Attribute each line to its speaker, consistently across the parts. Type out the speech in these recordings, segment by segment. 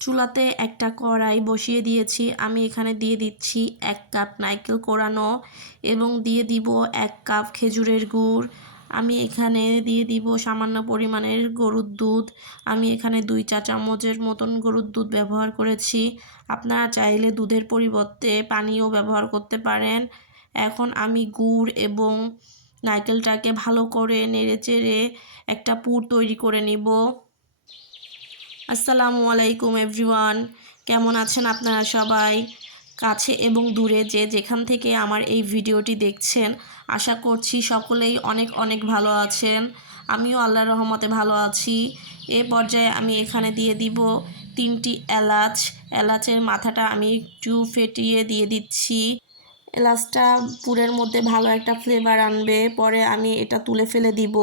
Speaker 1: চুলাতে একটা কড়াই বসিয়ে দিয়েছি। আমি এখানে দিয়ে দিচ্ছি এক কাপ নারকেল কোরানো এবং দিয়ে দিব এক কাপ খেজুরের গুড়। আমি এখানে দিয়ে দিব সামান্য পরিমাণের গরুর দুধ। আমি এখানে দুই চা চামচের মতন গরুর দুধ ব্যবহার করেছি। আপনারা চাইলে দুধের পরিবর্তে পানিও ব্যবহার করতে পারেন। এখন আমি গুড় এবং নারকেলটাকে ভালো করে নেড়ে চেড়ে একটা পুর তৈরি করে নিব। আসসালামু আলাইকুম এভরিওয়ান, কেমন আছেন আপনারা সবাই? কাছে এবং দূরে যে যেখান থেকে আমার এই ভিডিওটি দেখছেন, আশা করছি সকলেই অনেক অনেক ভালো আছেন। আমিও আল্লাহর রহমতে ভালো আছি। এ পর্যায়ে আমি এখানে দিয়ে দিব তিনটি এলাচ। এলাচের মাথাটা আমি একটু ফেটিয়ে দিয়ে দিচ্ছি। এলাচটা পুরের মধ্যে ভালো একটা ফ্লেভার আনবে পরে আমি এটা তুলে ফেলে দিব।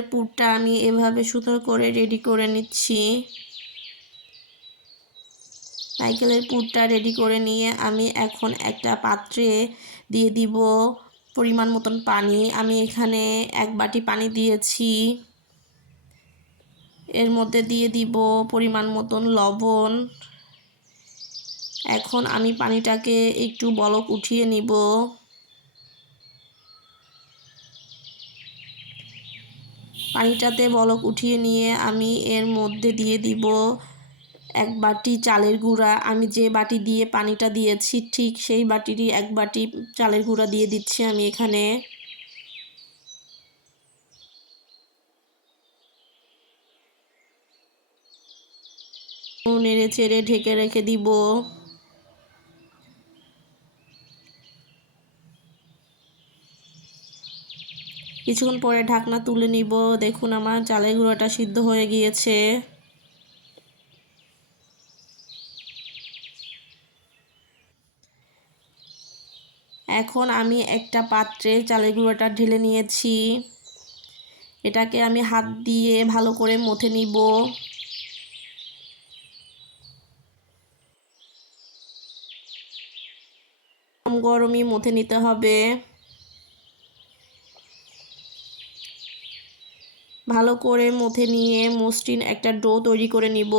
Speaker 1: এর পুরটা আমি এভাবে সুন্দর করে রেডি করে নিচ্ছি। নাইকেলের পুরটা রেডি করে নিয়ে আমি এখন একটা পাত্রে দিয়ে দিব পরিমাণ মতন পানি। আমি এখানে এক বাটি পানি দিয়েছি। এর মধ্যে দিয়ে দিব পরিমাণ মতন লবণ। এখন আমি পানিটাকে একটু বলক উঠিয়ে নিব। পানিটাতে বলক উঠিয়ে নিয়ে আমি এর মধ্যে দিয়ে দিব এক বাটি চালের গুঁড়া। আমি যে বাটি দিয়ে পানিটা দিয়েছি, ঠিক সেই বাটিরই এক বাটি চালের গুঁড়া দিয়ে দিচ্ছি আমি এখানে। নেড়ে চেড়ে ঢেকে রেখে দিব। কিছুক্ষণ পরে ঢাকনা তুলে নিব। দেখুন, আমার চালের গুঁড়োটা সিদ্ধ হয়ে গিয়েছে। এখন আমি একটা পাত্রে চালের গুঁড়োটা ঢেলে নিয়েছি। এটাকে আমি হাত দিয়ে ভালো করে মথে নিব। গরমই মথে নিতে হবে। ভালো করে মথে নিয়ে মসৃণ একটা ডো তৈরি করে নিব।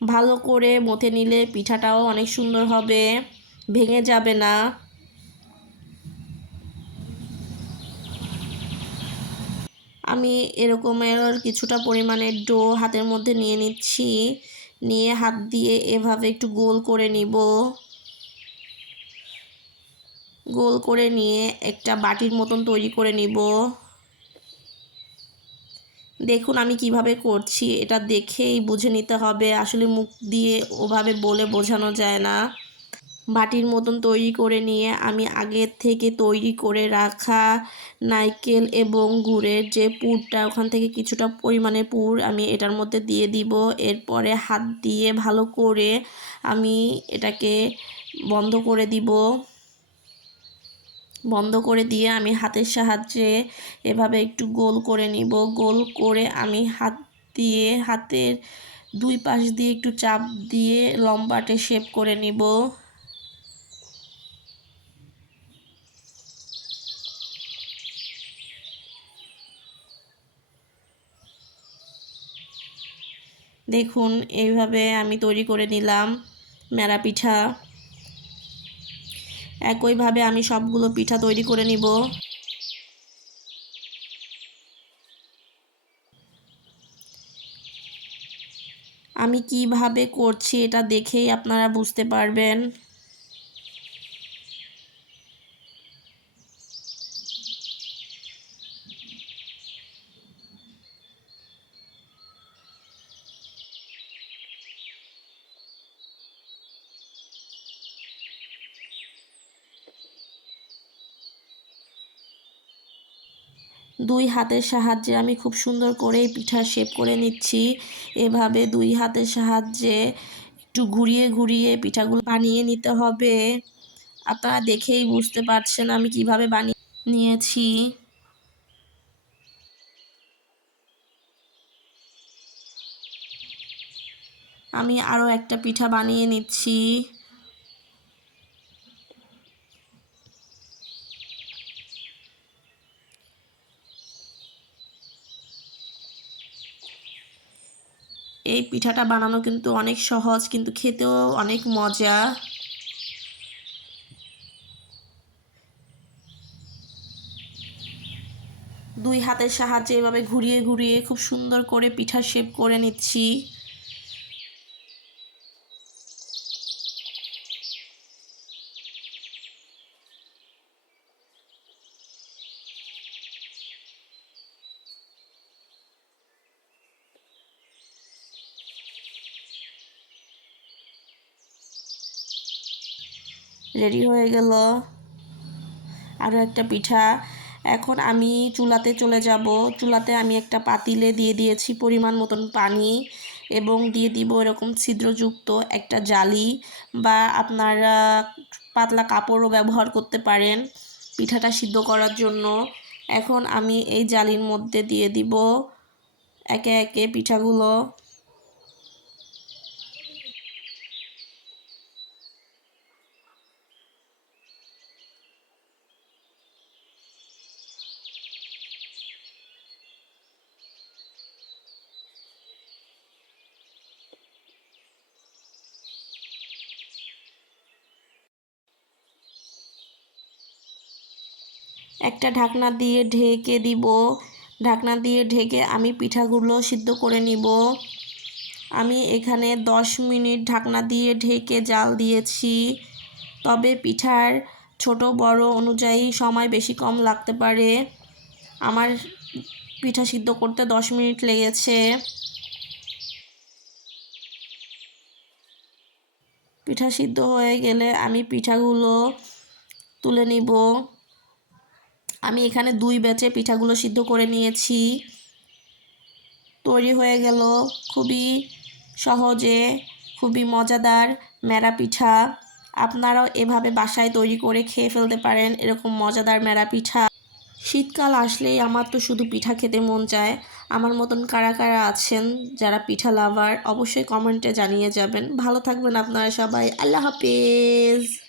Speaker 1: ভালো করে মথে নিলে পিঠাটাও অনেক সুন্দর হবে, ভেঙে যাবে না। আমি এরকমের কিছুটা পরিমাণে ডো হাতের মধ্যে নিয়ে নিচ্ছি, নিয়ে হাত দিয়ে এভাবে একটু গোল করে নিব। গোল করে নিয়ে একটা বাটির মতন তৈরি করে নিব। দেখুন আমি কীভাবে করছি, এটা দেখেই বুঝে নিতে হবে। আসলে মুখ দিয়ে ওভাবে বলে বোঝানো যায় না। বাটির মতন তৈরি করে নিয়ে আমি আগের থেকে তৈরি করে রাখা নাইকেল এবং গুড়ের যে পুরটা, ওখান থেকে কিছুটা পরিমাণে পুর আমি এটার মধ্যে দিয়ে দিব। এরপরে হাত দিয়ে ভালো করে আমি এটাকে বন্ধ করে দিব। বন্ধ করে দিয়ে আমি হাতের সাহায্যে এভাবে একটু গোল করে নিব। গোল করে আমি হাত দিয়ে, হাতের দুই পাশ দিয়ে একটু চাপ দিয়ে লম্বাটে শেপ করে নিব। দেখুন, এইভাবে আমি তৈরি করে নিলাম মেরা পিঠা। একইভাবে আমি সবগুলো পিঠা তৈরি করে নিব। আমি কীভাবে করছি এটা দেখেই আপনারা বুঝতে পারবেন। দুই হাতের সাহায্যে আমি খুব সুন্দর করে পিঠার শেপ করে নিচ্ছি। এভাবে দুই হাতের সাহায্যে একটু ঘুরিয়ে ঘুরিয়ে পিঠাগুলো বানিয়ে নিতে হবে। আপনারা দেখেই বুঝতে পারছেন আমি কীভাবে বানিয়ে নিয়েছি। আমি আরও একটা পিঠা বানিয়ে নিচ্ছি। এই পিঠাটা বানানো কিন্তু অনেক সহজ, কিন্তু খেতেও অনেক মজা। দুই হাতের সাহায্যে এভাবে ঘুরিয়ে ঘুরিয়ে খুব সুন্দর করে পিঠা শেপ করে নিচ্ছি। রেডি হয়ে গেল। আরও একটা পিঠা। এখন আমি চুলাতে চলে যাব। চুলাতে আমি একটা পাতিলে দিয়ে দিয়েছি পরিমাণ মতন পানি এবং দিয়ে দিব এরকম ছিদ্রযুক্ত একটা জালি বা আপনারা পাতলা কাপড়ও ব্যবহার করতে পারেন পিঠাটা সিদ্ধ করার জন্য। এখন আমি এই জালির মধ্যে দিয়ে দিব একে একে পিঠাগুলো। একটা ঢাকনা দিয়ে ঢেকে দিব। ঢাকনা দিয়ে ঢেকে আমি পিঠাগুলো সিদ্ধ করে নিব। আমি এখানে দশ মিনিট ঢাকনা দিয়ে ঢেকে জাল দিয়েছি। তবে পিঠার ছোট, বড় অনুযায়ী সময় বেশি কম লাগতে পারে। আমার পিঠা সিদ্ধ করতে দশ মিনিট লেগেছে। পিঠা সিদ্ধ হয়ে গেলে আমি পিঠাগুলো তুলে নিব। আমি এখানে দুই ব্যাচে পিঠাগুলো সিদ্ধ করে নিয়েছি। তৈরি হয়ে গেল খুবই সহজে, খুবই মজাদার ম্যারা পিঠা। আপনারাও এভাবে বাসায় তৈরি করে খেয়ে ফেলতে পারেন এরকম মজাদার ম্যারা পিঠা। শীতকাল আসলেই আমার তো শুধু পিঠা খেতে মন চায়। আমার মতন কারা কারা আছেন যারা পিঠা লাভার, অবশ্যই কমেন্টে জানিয়ে যাবেন। ভালো থাকবেন আপনারা সবাই। আল্লাহ হাফেজ।